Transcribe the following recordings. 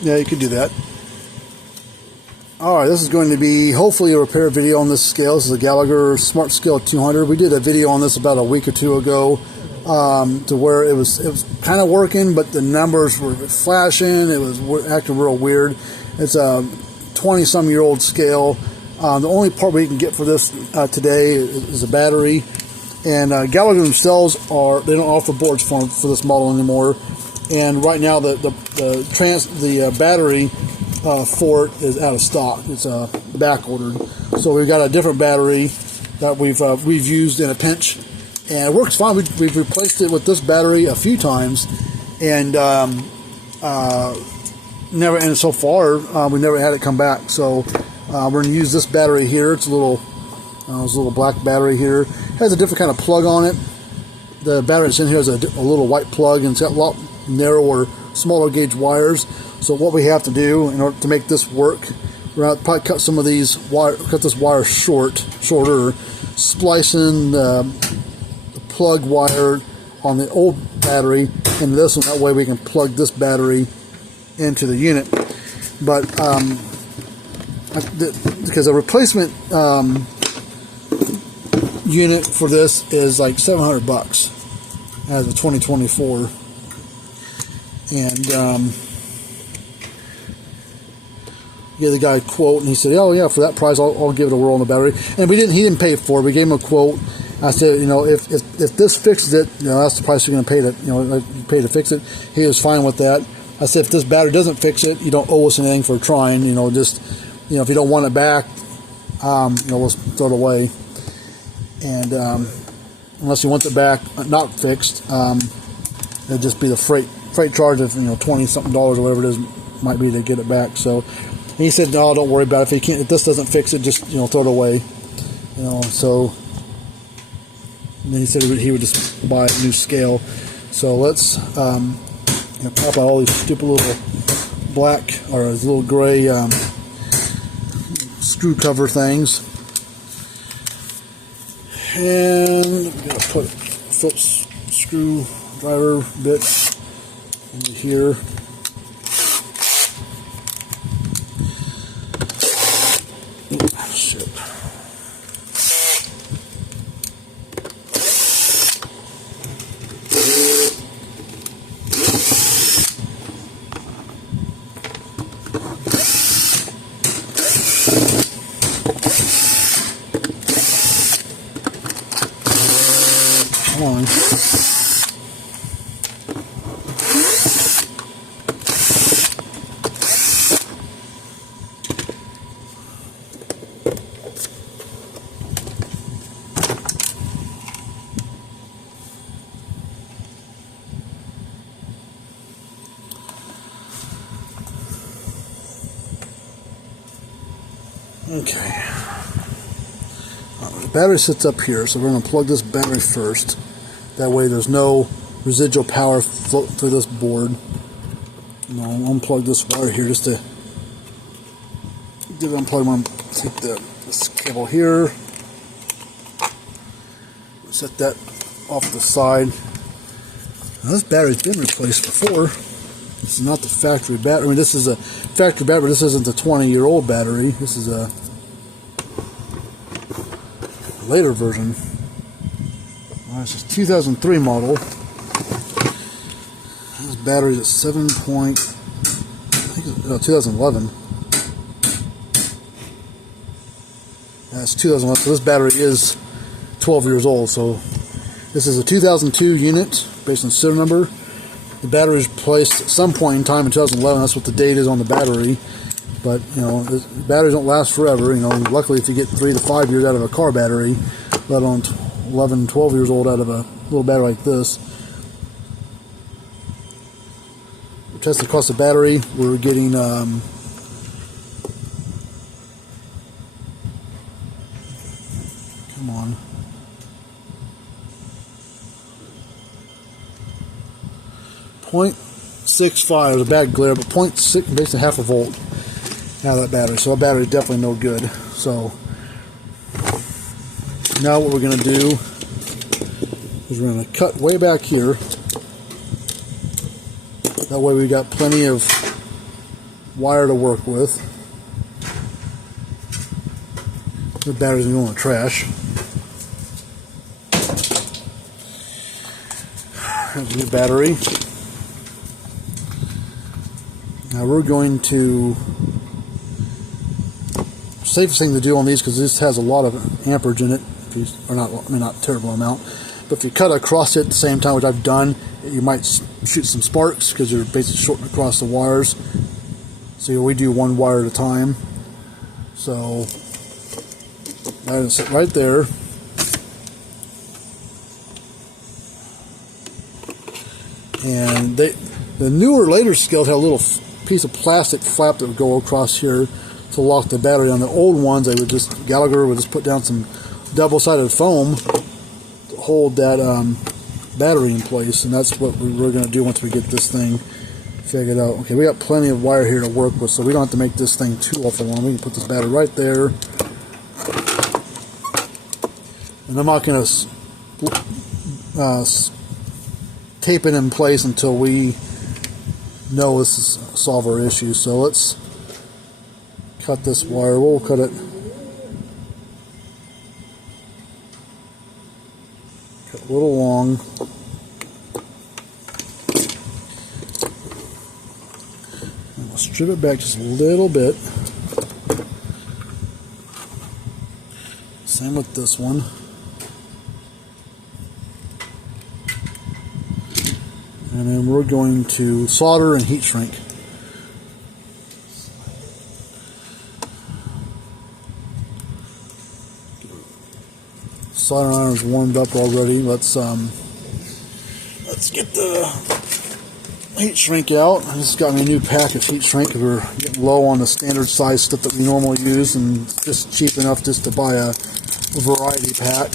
Yeah, you could do that. Alright, this is going to be hopefully a repair video on this scale. This is a Gallagher Smart Scale 200. We did a video on this about a week or two ago, to where it was kind of working, but the numbers were flashing. It was acting real weird. It's a 20-some-year-old scale. The only part we can get for this today is a battery. And Gallagher themselves they don't offer boards for this model anymore. And right now the battery for it is out of stock. It's back ordered. So we've got a different battery that we've used in a pinch, and it works fine. We've replaced it with this battery a few times, and so far we never had it come back. So we're going to use this battery here. It's a little black battery here. It has a different kind of plug on it. The battery that's in here has a little white plug, and it's got a lot narrower, smaller gauge wires. So what we have to do in order to make this work, we're going to probably cut some of these cut this wire shorter, splicing the plug wire on the old battery into this one. That way we can plug this battery into the unit. But because a replacement unit for this is like $700 as a 2024, and gave the guy a quote, and he said, "Oh yeah, for that price, I'll give it a whirl on the battery." And he didn't pay for it. We gave him a quote. I said, if this fixes it, that's the price you're going to pay you pay to fix it. He was fine with that. I said, if this battery doesn't fix it, you don't owe us anything for trying. Just if you don't want it back, we'll throw it away. And unless you want it back not fixed, it'd just be the freight charge of $20-something or whatever it is might be to get it back. So he said, no, don't worry about it. If this doesn't fix it, just throw it away. So and then he said he would just buy a new scale. So let's pop out all these stupid little black or these little gray screw cover things. And we're going to put a Phillips screwdriver bit into here. Oh, shit. Come on. Okay. The battery sits up here, so we're going to plug this battery first. That way there's no residual power floating through this board. I'll unplug this wire here just to get it unplugged. I'm going to take this cable here, set that off to the side. Now this battery's been replaced before. This is not the factory battery. I mean, this is a factory battery. This isn't the 20-year-old battery. This is a later version. This is 2003 model. This battery is at 2011. That's 2011. So this battery is 12 years old. So this is a 2002 unit based on serial number. The battery was placed at some point in time in 2011. That's what the date is on the battery. But the batteries don't last forever. Luckily, if you get 3 to 5 years out of a car battery, let alone 11, 12 years old out of a little battery like this. We tested across the battery. We're getting come on. 0.65. It was a bad glare, but 0.6, basically half a volt out of that battery. So that battery is definitely no good. So now what we're going to do is we're going to cut way back here. That way we got plenty of wire to work with. The battery's going to go in the trash. Have a new battery. Now we're going to, safest thing to do on these, because this has a lot of amperage in it, or not, I mean, not a terrible amount, but if you cut across it at the same time, which I've done, you might shoot some sparks because you're basically shorting across the wires. So we do one wire at a time. So that is it right there. And the newer, later scales had a little piece of plastic flap that would go across here to lock the battery on. The old ones, they would just, Gallagher would just put down some double-sided foam to hold that battery in place, and that's what we're going to do once we get this thing figured out. Okay, we got plenty of wire here to work with, so we don't have to make this thing too awful long. We can put this battery right there, and I'm not going to tape it in place until we know this is solve our issue. So let's cut this wire. We'll cut it a little long. And we'll strip it back just a little bit. Same with this one. And then we're going to solder and heat shrink. Solder iron is warmed up already. Let's get the heat shrink out. I just got me a new pack of heat shrink because we're getting low on the standard size stuff that we normally use, and it's just cheap enough just to buy a variety pack.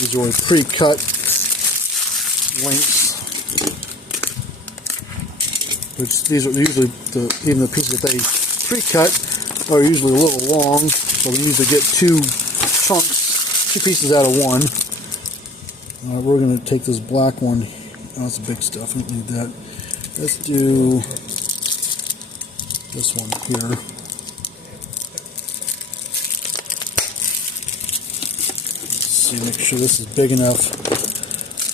These are pre-cut lengths, which these are usually even the pieces that they pre-cut are usually a little long, so we usually get two pieces out of one. We're going to take this black one. Oh, that's big stuff. I don't need that. Let's do this one here. Make sure this is big enough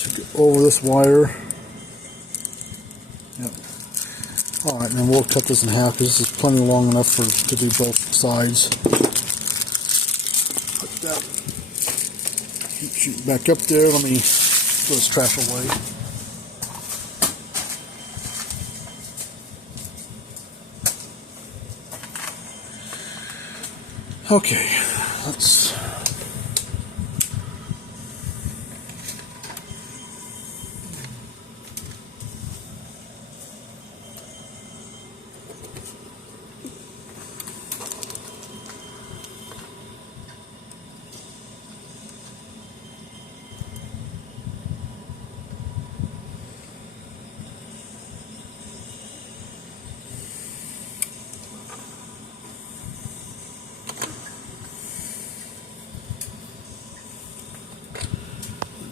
to go over this wire. Yep. Alright, and then we'll cut this in half because this is plenty long enough to do both sides. Put that heat shrink back up there. Let me throw this trash away. Okay, let's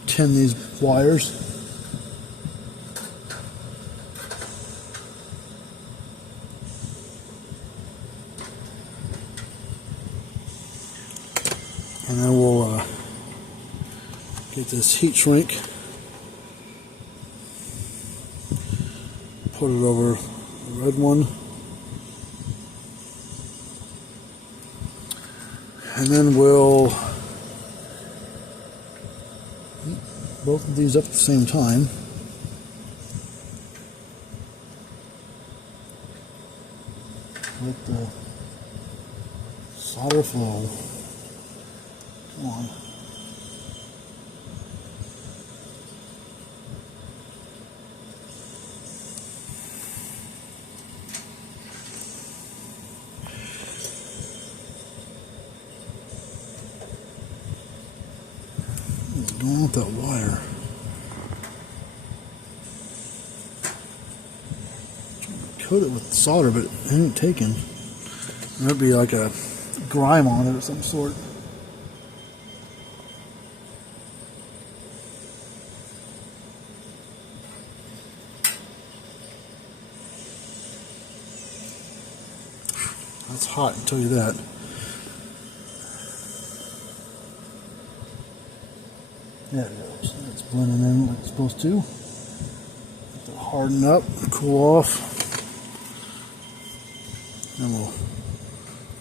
tin these wires. And then we'll get this heat shrink, put it over the red one, and then we'll heat both of these up at the same time. Let the solder flow. Come on. What's going on with that wire? Coat it with solder, but it ain't taken. There'd be like a grime on it of some sort. That's hot, I'll tell you that. There it goes. It's blending in like it's supposed to. Let it harden up, cool off. And we'll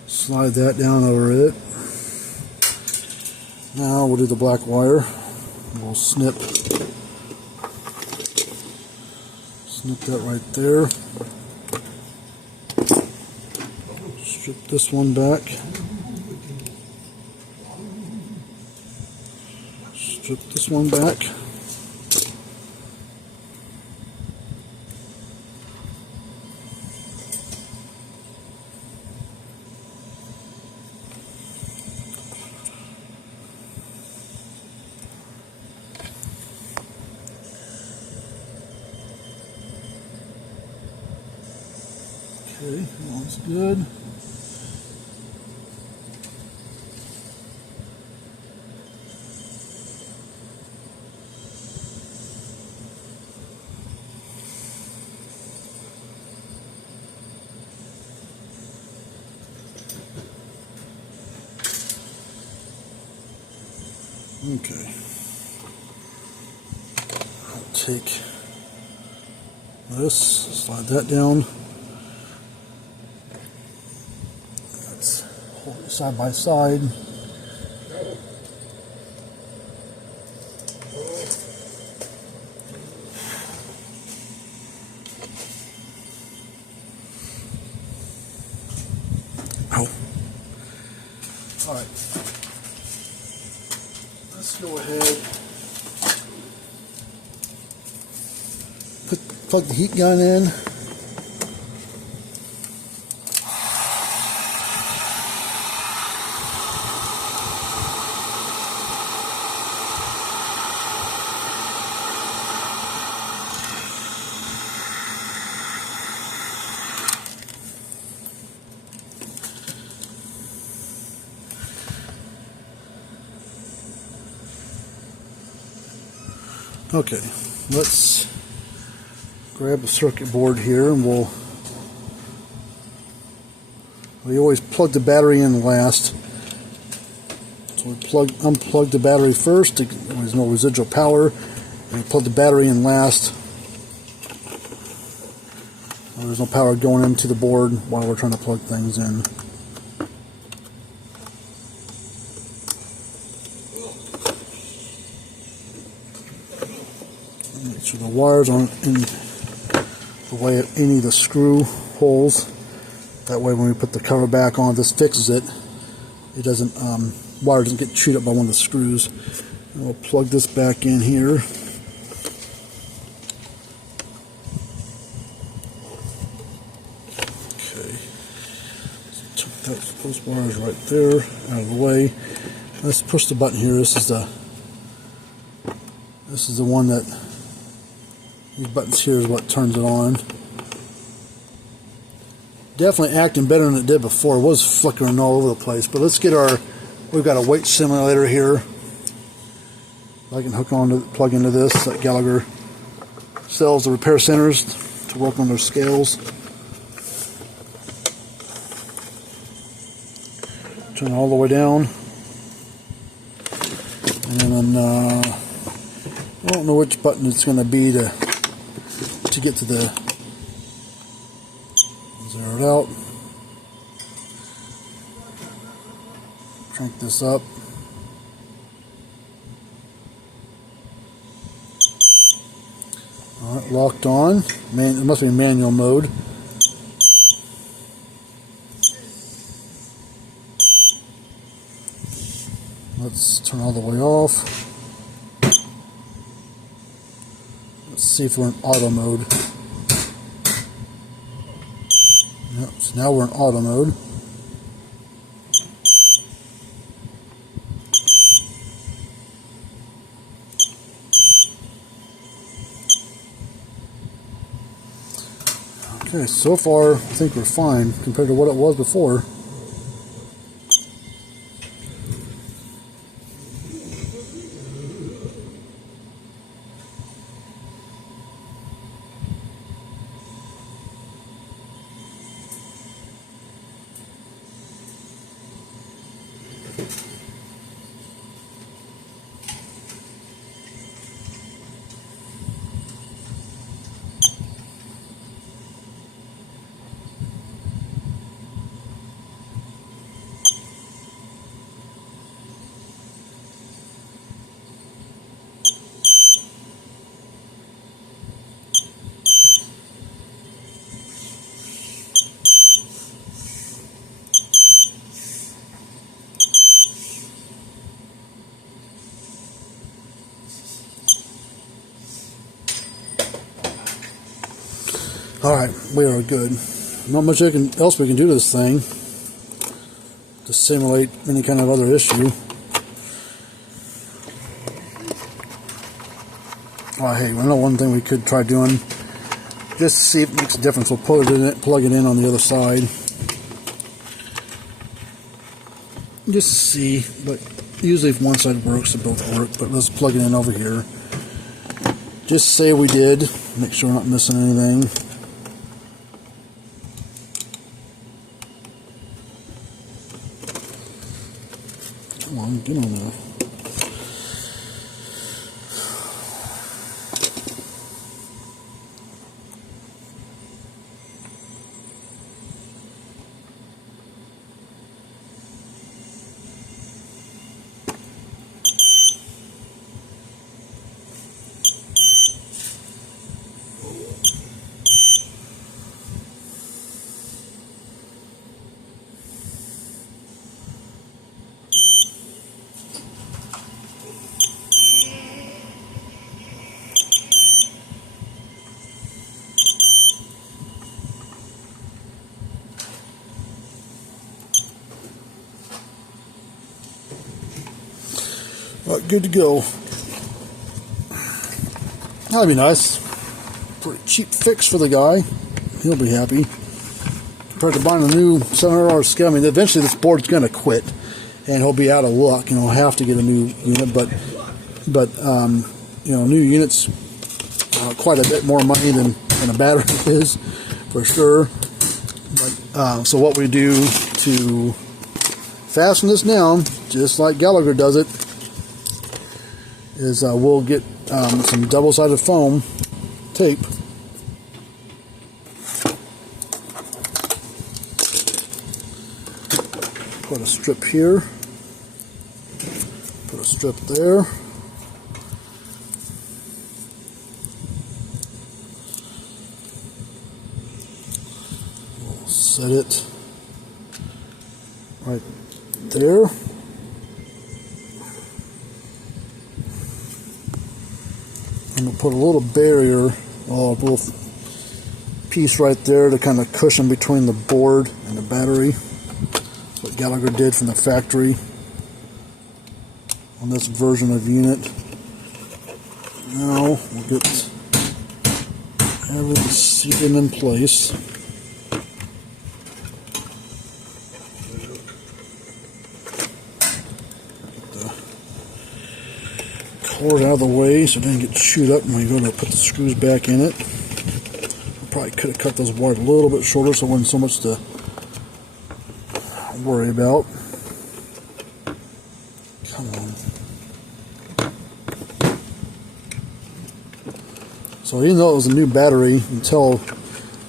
slide that down over it. Now we'll do the black wire. We'll snip that right there. Strip this one back. Strip this one back. Okay, that one's good. Okay, I'll take this, slide that down. Let's hold it side by side. Ow. All right. Let's go ahead, plug the heat gun in. Okay, let's grab a circuit board here, and we always plug the battery in last. So we unplug the battery first. There's no residual power, and we plug the battery in last. There's no power going into the board while we're trying to plug things in. Make sure the wires aren't in the way of any of the screw holes. That way when we put the cover back on, this fixes it. It doesn't, wire doesn't get chewed up by one of the screws. And we'll plug this back in here. Okay. So those wires right there out of the way. Let's push the button here. This is the one that, these buttons here is what turns it on. Definitely acting better than it did before. It was flickering all over the place. But let's get we've got a weight simulator here. I can plug into this. That Gallagher sells the repair centers to work on their scales. Turn it all the way down. And then I don't know which button it's going to be to get to the zero it out. Crank this up. Alright, locked on. It must be in manual mode. Let's turn all the way off. Let's see if we're in auto mode. Yep, so now we're in auto mode. Okay, so far I think we're fine compared to what it was before. Alright, we are good. Not much else we can do to this thing to simulate any kind of other issue. Oh, hey, I know one thing we could try doing, just to see if it makes a difference. We'll plug it in on the other side. Just to see, but usually if one side works, they both work. But let's plug it in over here. Just say we did. Make sure we're not missing anything. Come on, get on there. Alright, good to go. That'd be nice. Pretty cheap fix for the guy. He'll be happy. Compared to buying a new $700 scale, I mean, eventually this board's going to quit, and he'll be out of luck. You know, have to get a new unit, but you know, new units quite a bit more money than a battery is, for sure. But so what we do to fasten this down, just like Gallagher does it, is we'll get some double-sided foam tape. Put a strip here. Put a strip there. We'll set it right there. And we'll put a little barrier, a little piece right there to kind of cushion between the board and the battery. That's what Gallagher did from the factory on this version of unit. Now we'll get everything seated in place. Cord out of the way so it doesn't get chewed up when we go to put the screws back in it. Probably could have cut those wires a little bit shorter so it wasn't so much to worry about. Come on. So even though it was a new battery, you can tell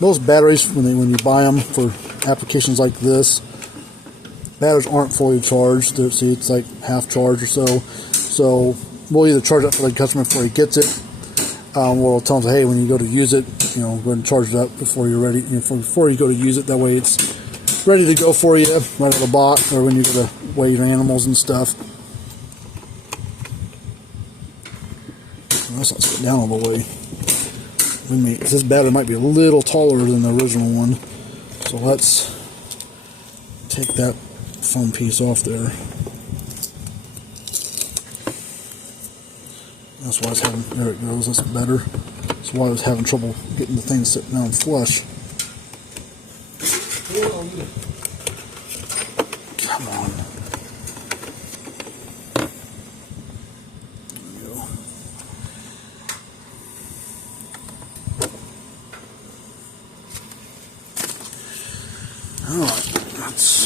most batteries when you buy them for applications like this, batteries aren't fully charged. See, it's like half charged or so. So we'll either charge it for the customer before he gets it, or we'll tell him, hey, when you go to use it, you know, go ahead and charge it up before you're ready. Before you go to use it, that way it's ready to go for you right out of the box, or when you go to weigh your animals and stuff. Let's not sit down all the way. This battery might be a little taller than the original one, so let's take that foam piece off there. That's why I was having, there it goes, that's better. That's why I was having trouble getting the thing to sit down flush. Come on. There we go. Alright, let's...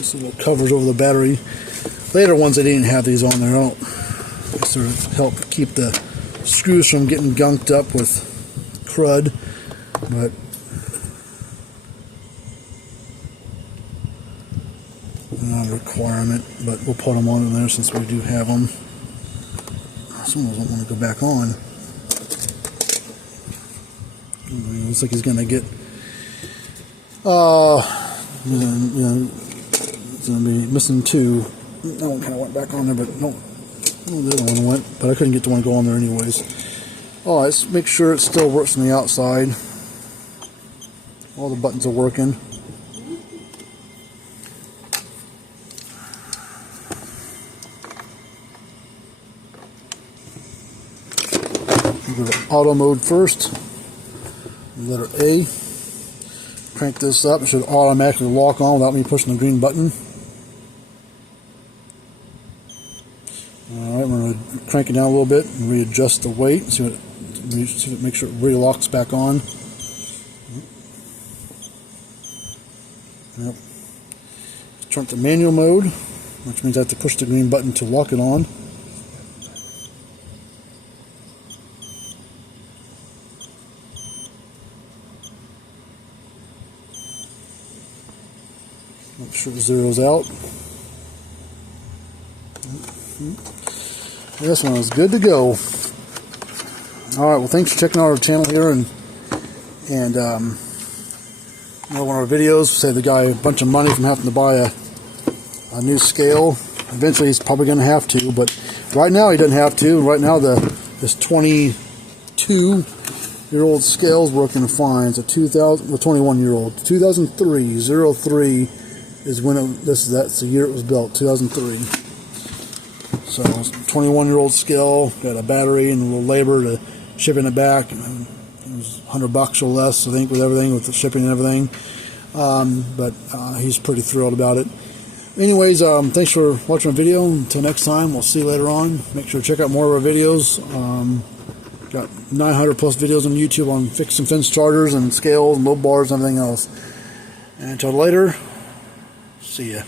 This little covers over the battery. Later ones they didn't have these on there. I don't sort of help keep the screws from getting gunked up with crud, but not a requirement. But we'll put them on in there since we do have them. Some of those don't want to go back on. Looks like he's going to get. He's going to be missing two. That one kind of went back on there, but no, the other one went. But I couldn't get the one to go on there anyways. All right, let's make sure it still works on the outside. All the buttons are working. Go to auto mode first. Letter A. Crank this up. It should automatically lock on without me pushing the green button. Alright, we're going to crank it down a little bit and readjust the weight. See if it make sure it really locks back on. Yep. Turn to manual mode, which means I have to push the green button to lock it on. Make sure it zeroes out. This one is good to go. Alright, well thanks for checking out our channel here and one of our videos. Saved the guy a bunch of money from having to buy a new scale. Eventually he's probably going to have to, but right now he doesn't have to. Right now this 22-year-old scale is working fine. It's a 21-year-old. 2003, 03 is when that's the year it was built, 2003. So it's a 21-year-old scale, got a battery and a little labor to shipping it back. It was $100 or less, I think, with everything, with the shipping and everything. But he's pretty thrilled about it. Anyways, thanks for watching our video. Until next time, we'll see you later on. Make sure to check out more of our videos. Got 900 plus videos on YouTube on fixing fence starters and scales and low bars and everything else. And until later, see ya.